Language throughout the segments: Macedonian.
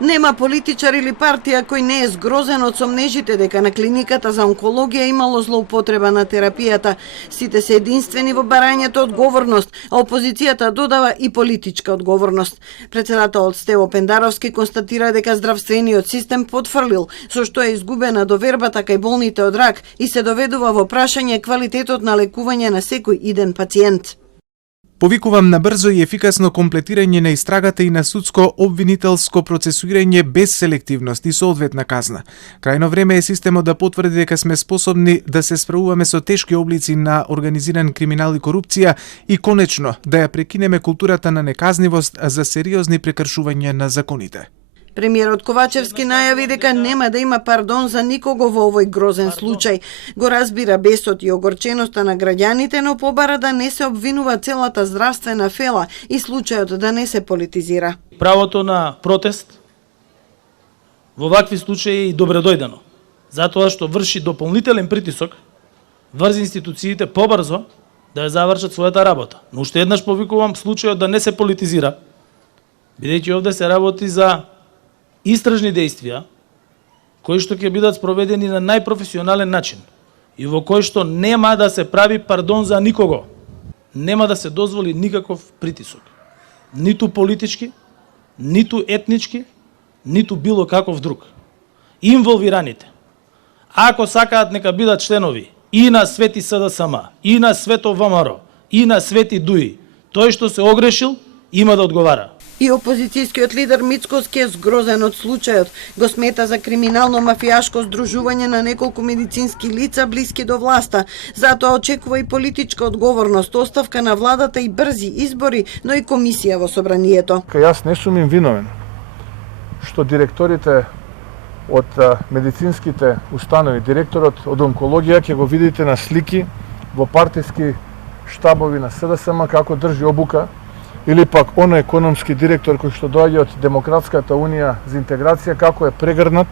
Нема политичар или партија кој не е згрозен од сомнежите дека на клиниката за онкологија имало злоупотреба на терапијата. Сите се единствени во барањето одговорност, а опозицијата додава и политичка одговорност. Председателот Стево Пендаровски констатира дека здравствениот систем потфрлил, со што е изгубена довербата кај болните од рак и се доведува во прашање квалитетот на лекување на секој иден пациент. Повикувам на брзо и ефикасно комплетирање на истрагата и на судско-обвинителско процесуирање без селективност и соодветна казна. Крајно време е системот да потврди дека сме способни да се справуваме со тешки облици на организиран криминал и корупција и конечно да ја прекинеме културата на неказнивост за сериозни прекршувања на законите. Премиерот Ковачевски најави дека нема да има пардон за никого во овој грозен случај. Го разбира бесот и огорченоста на граѓаните, но побара да не се обвинува целата здравствена фела и случајот да не се политизира. Правото на протест во вакви случаи е добредојдено, затоа што врши дополнителен притисок врз институциите побрзо да ја завршат својата работа. Но уште еднаш повикувам случајот да не се политизира, бидејќи овде се работи за истражни действија кои што ќе бидат спроведени на најпрофесионален начин и во кои што нема да се прави пардон за никого. Нема да се дозволи никаков притисок. Ниту политички, ниту етнички, ниту било каков друг. Инволвираните, ако сакаат нека бидат членови и на Свети СДСМ, и на Свето ВМРО, и на Свети ДУИ, тој што се огрешил има да одговара. И опозицијскиот лидер Мицкоски е згрозен од случајот. Го смета за криминално-мафијашко здружување на неколку медицински лица блиски до власта. Затоа очекува и политичка одговорност, оставка на владата и брзи избори, но и комисија во собранието. Јас не сум им виновен што директорите од медицинските установи, директорот од онкологија ќе го видите на слики во партиски штабови на СДСМ како држи обука, или пак оној економски директор кој што доаѓа од Демократската унија за интеграција како е прегрнат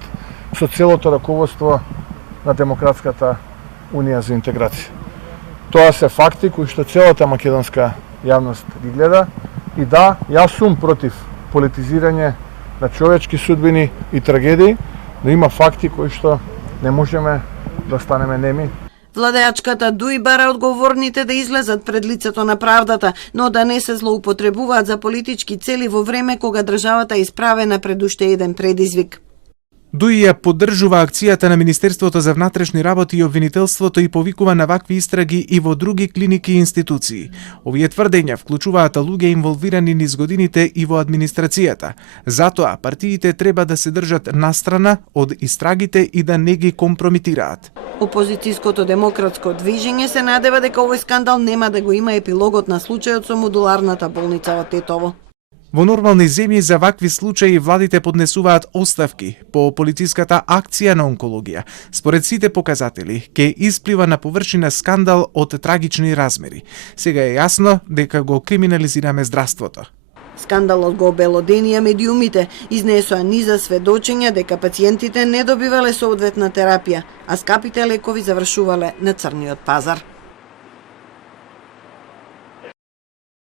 со целото раководство на Демократската унија за интеграција. Тоа се факти кои што целата македонска јавност ги гледа и да, јас сум против политизирање на човечки судбини и трагедии, но има факти кои што не можеме да останеме неми. Владеачката ДУИ бара одговорните да излезат пред лицето на правдата, но да не се злоупотребуваат за политички цели во време кога државата е исправена пред уште еден предизвик. ДУИ ја поддржува акцијата на Министерството за внатрешни работи и обвинителството и повикува на вакви истраги и во други клиники и институции. Овие тврдења вклучуваат луѓе инволвирани низ годините и во администрацијата. Затоа партиите треба да се држат настрана од истрагите и да не ги компромитираат. Опозицијското демократско движење се надева дека овој скандал нема да го има епилогот на случајот со модуларната болница во Тетово. Во нормални земји за вакви случаи владите поднесуваат оставки по полициската акција на онкологија. Според сите показатели, ќе исплива на површина скандал од трагични размери. Сега е јасно дека го криминализираме здравството. Скандалот го обелоденија медиумите, изнесоа низа сведочења дека пациентите не добивале соодветна терапија, а скапите лекови завршувале на црниот пазар.